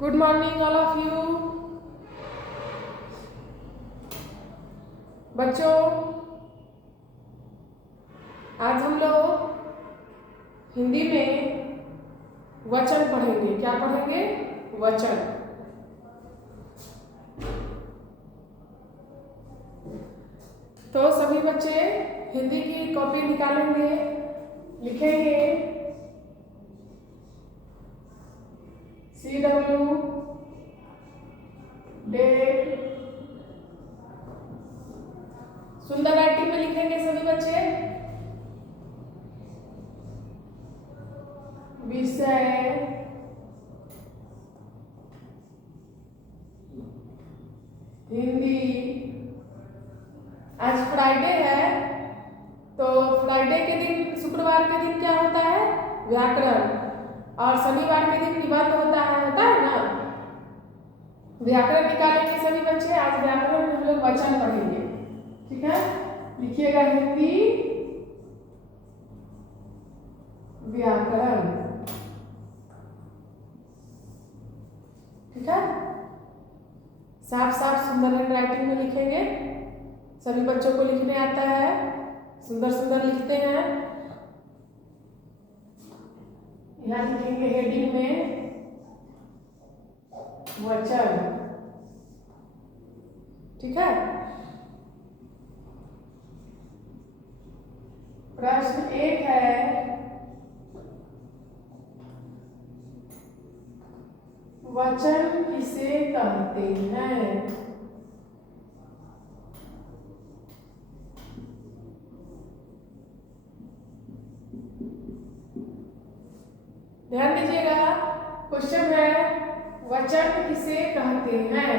Good morning all of you। बच्चों, आज हम लोग हिंदी में वचन पढ़ेंगे। क्या पढ़ेंगे? वचन। तो सभी बच्चे हिंदी की कॉपी निकालेंगे, लिखेंगे CW डेट। सुंदर राइटिंग में लिखेंगे सभी बच्चे। विषय हिंदी। आज फ्राइडे है, तो फ्राइडे के दिन, शुक्रवार के दिन क्या होता है? व्याकरण। और शनिवार के दिन निबंध होता है ना। व्याकरण निकालेंगे सभी बच्चे। आज व्याकरण में हम लोग वचन पढ़ेंगे, ठीक है? लिखिएगा हिंदी व्याकरण, ठीक है? साफ साफ सुंदर हैंड राइटिंग में लिखेंगे। सभी बच्चों को लिखने आता है, सुंदर सुंदर लिखते हैं। यहाँ लिखेंगे हेडिंग में वचन, ठीक है? प्रश्न 1 है, वचन किसे कहते हैं? ध्यान दीजिएगा, क्वेश्चन है वचन किसे कहते हैं?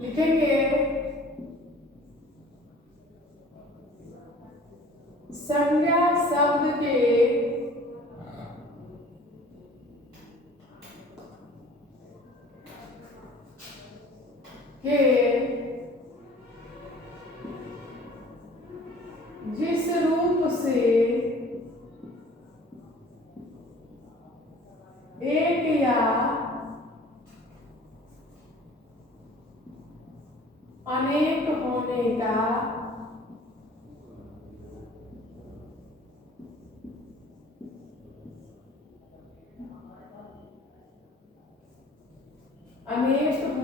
लिखेंगे संज्ञा शब्द के जिस रूप से एक या अनेक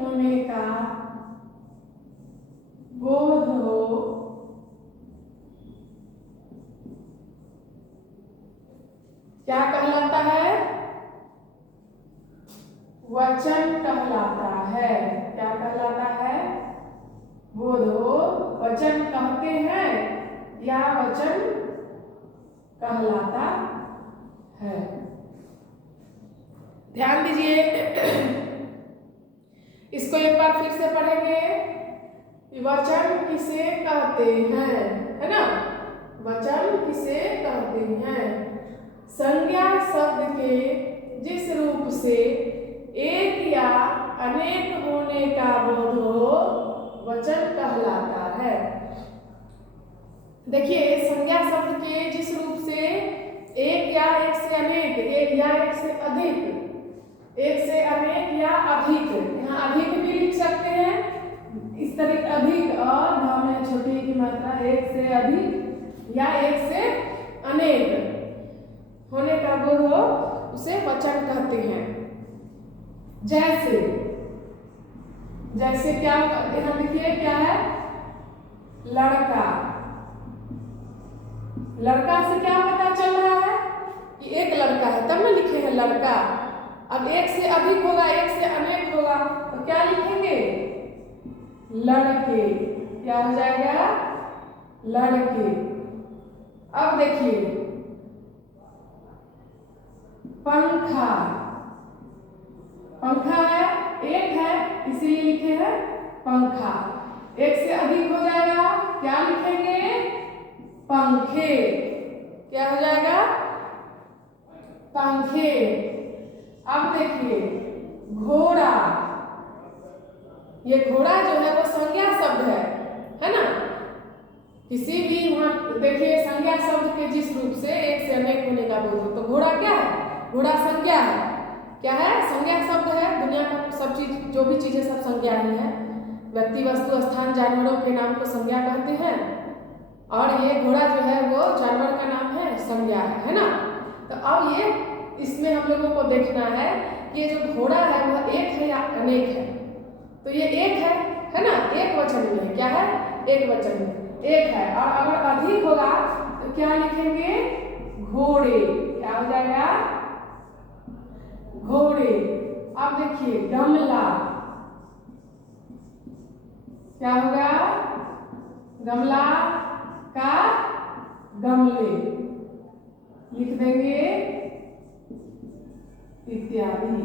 होने का बोध हो, क्या कहलाता है? वचन कहलाता है। क्या कहलाता है? बोध हो, वचन कहते हैं या वचन कहलाता है। ध्यान दीजिए, इसको एक बार फिर से पढ़ेंगे। वचन किसे कहते हैं, है ना? वचन किसे कहते हैं? संज्ञा शब्द के जिस रूप से एक या अनेक होने का बोध हो, वचन कहलाता है। देखिए, संज्ञा शब्द के जिस रूप से एक या एक से अनेक, एक या एक से अधिक, एक से अनेक या अधिक, यहाँ अधिक भी लिख सकते हैं इस तरीके, अधिक और ध में छोटी की मात्रा, एक से अधिक या एक से अनेक होने का बोध हो, उसे वचन कहते हैं। जैसे जैसे क्या, यहाँ देखिए क्या है? लड़का। लड़का से क्या पता चल रहा है कि एक लड़का है, तब ना लिखे हैं लड़का। अब एक से अधिक होगा, एक से अनेक होगा, तो क्या लिखेंगे? लड़के। क्या हो जाएगा? लड़के। अब देखिए, पंखा। पंखा है, एक है, इसीलिए लिखे हैं पंखा। एक से अधिक हो जाएगा, क्या लिखेंगे? पंखे। क्या हो जाएगा? पंखे। अब देखिए, घोड़ा। ये घोड़ा जो है वो संज्ञा शब्द है ना? किसी भी वहां देखिए, संज्ञा शब्द के जिस रूप से एक से अनेक होने का का बोध हो। तो घोड़ा क्या है? घोड़ा संज्ञा है। क्या है? संज्ञा शब्द है। दुनिया का सब चीज, जो भी चीजें सब संज्ञा ही है। व्यक्ति, वस्तु, स्थान, जानवरों के नाम को संज्ञा कहते हैं। और ये घोड़ा जो है वो जानवर का नाम है, संज्ञा है ना। तो अब ये इसमें हम लोगों को देखना है कि ये जो घोड़ा है वह एक है या अनेक है। तो ये एक है ना, एक वचन में है। क्या है? एक वचन में एक है। और अगर अधिक होगा तो क्या लिखेंगे? घोड़े। क्या हो जाएगा? घोड़े। अब देखिए गमला, क्या होगा? गमला का गमले लिख देंगे, इत्यादि।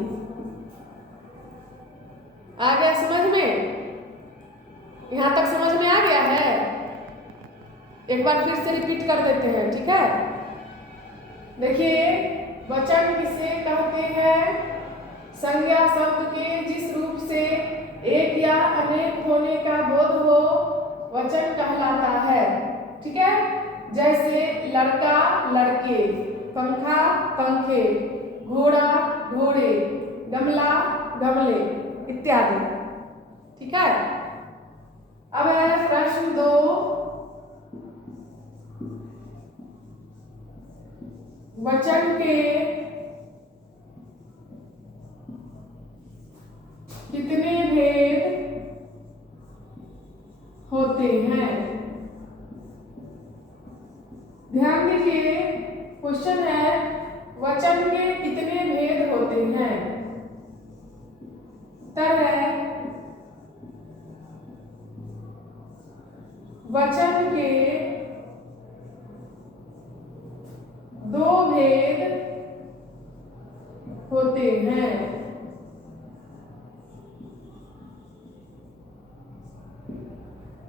आ गया समझ में? यहां तक समझ में आ गया है? एक बार फिर से रिपीट कर देते हैं, ठीक है? देखिए, वचन किसे कहते हैं? संज्ञा शब्द के जिस रूप से एक या अनेक होने का बोध हो वचन कहलाता है, ठीक है? जैसे लड़का, लड़के, पंखा, पंखे, घोड़ा, घोड़े, गमला, गमले इत्यादि, ठीक है? अब है प्रश्न 2। वचन के कितने भेद होते हैं? ध्यान दीजिए, क्वेश्चन है वचन के कितने भेद होते हैं? उत्तर है वचन के 2 भेद होते हैं।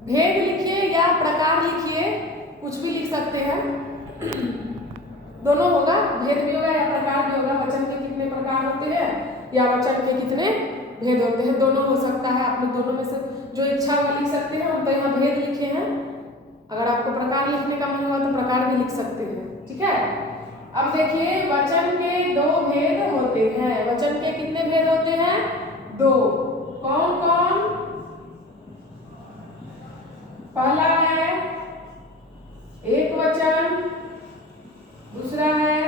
भेद लिखिए या प्रकार लिखिए, कुछ भी लिख सकते हैं। दोनों होगा, भेद भी होगा या प्रकार भी होगा। वचन के कितने प्रकार होते हैं या वचन के कितने भेद होते हैं, दोनों हो सकता है। आप लोग दोनों में से जो इच्छा हुआ लिख सकते हैं। हम तो यहाँ भेद लिखे हैं। अगर आपको प्रकार लिखने का मन हुआ तो प्रकार भी लिख सकते हैं, ठीक है? अब देखिए, वचन के 2 भेद होते हैं। वचन के कितने भेद होते हैं? 2। कौन कौन? पहला है एक वचन, दूसरा है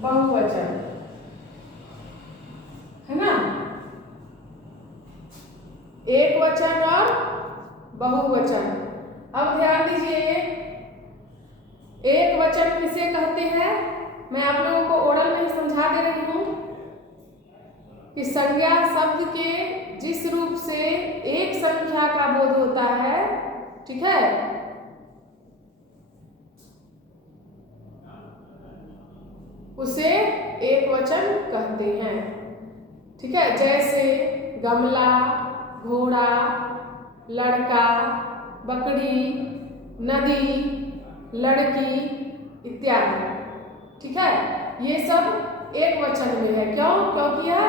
बहुवचन, है ना? एक वचन और बहुवचन। अब ध्यान दीजिए, एक वचन किसे कहते हैं? मैं आप लोगों को ओरल में समझा दे रही हूं कि संज्ञा शब्द के जिस रूप से एक संख्या का बोध होता है, ठीक है, उसे एक वचन कहते हैं, ठीक है? जैसे गमला, घोड़ा, लड़का, बकरी, नदी, लड़की इत्यादि, ठीक है? ये सब एक वचन में है। क्यों? क्योंकि यह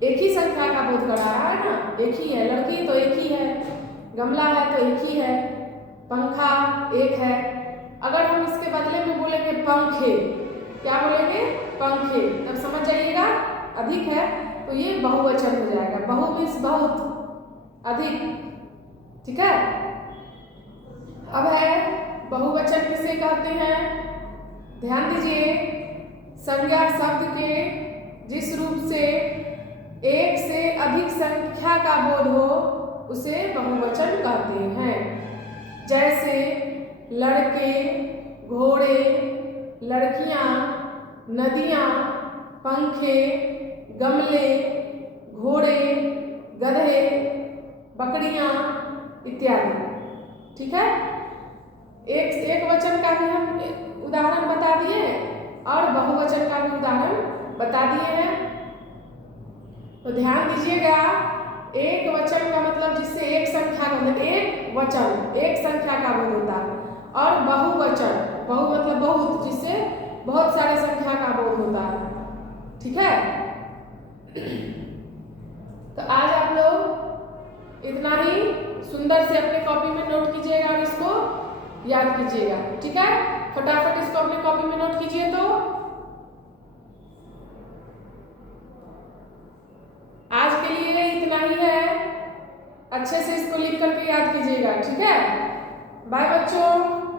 एक ही संख्या का बोध कर रहा है ना। एक ही है। लड़की तो एक ही है, गमला है तो एक ही है, पंखा एक है। अगर हम इसके बदले में बोलेंगे पंखे, क्या बोलेंगे? पंखे, तब समझ जाइएगा अधिक है तो ये बहुवचन हो जाएगा। बहु मीन्स बहुत, अधिक, ठीक है? अब है बहुवचन किसे कहते हैं? ध्यान दीजिए, संज्ञा शब्द के जिस रूप से एक से अधिक संख्या का बोध हो उसे बहुवचन कहते हैं। जैसे लड़के, घोड़े, लड़कियां, नदियां, पंखे, गमले, घोड़े, गधे, बकरियां इत्यादि, ठीक है? एक वचन का भी हम उदाहरण बता दिए और बहुवचन का भी उदाहरण बता दिए हैं। तो ध्यान दीजिएगा, एक वचन का मतलब जिससे एक संख्या का मतलब एक वचन, एक संख्या का बोध होता है। और बहुवचन, बहु मतलब बहुत, जिससे बहुत सारे संख्या का बोध होता है, ठीक है? तो आज आप लोग इतना ही सुंदर से अपने कॉपी में नोट कीजिएगा और इसको याद कीजिएगा, ठीक है? फटाफट अच्छे से इसको लिख करके याद कीजिएगा, ठीक है। बाय बच्चों।